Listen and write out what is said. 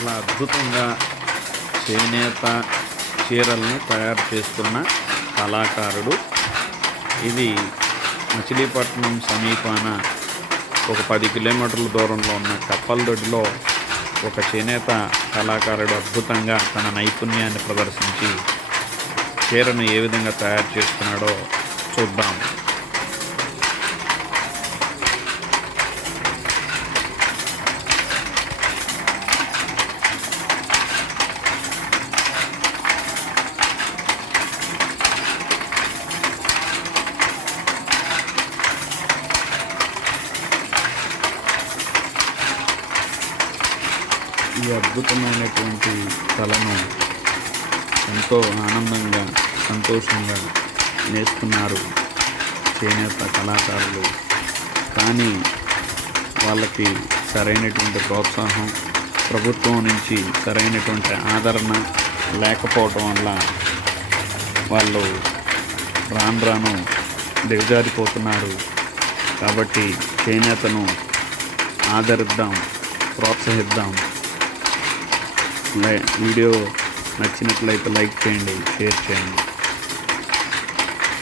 చాలా అద్భుతంగా చేనేత చీరల్ని తయారు చేస్తున్న కళాకారుడు. ఇది మచిలీపట్నం సమీపాన ఒక పది కిలోమీటర్ల దూరంలో ఉన్న కప్పలదొడ్డిలో ఒక చేనేత కళాకారుడు అద్భుతంగా తన నైపుణ్యాన్ని ప్రదర్శించి చీరను ఏ విధంగా తయారు చేస్తున్నాడో చూద్దాం. ఈ అద్భుతమైనటువంటి కళను ఎంతో ఆనందంగా సంతోషంగా నేస్తున్నారు చేనేత కళాకారులు. కానీ వాళ్ళకి సరైనటువంటి ప్రోత్సాహం ప్రభుత్వం నుంచి సరైనటువంటి ఆదరణ లేకపోవటం వల్ల వాళ్ళు రాను రాను దిగజారిపోతున్నారు. కాబట్టి చేనేతను ఆదరిద్దాం ప్రోత్సహిద్దాం. వీడియో నచ్చినట్లయితే లైక్ చేయండి షేర్ చేయండి.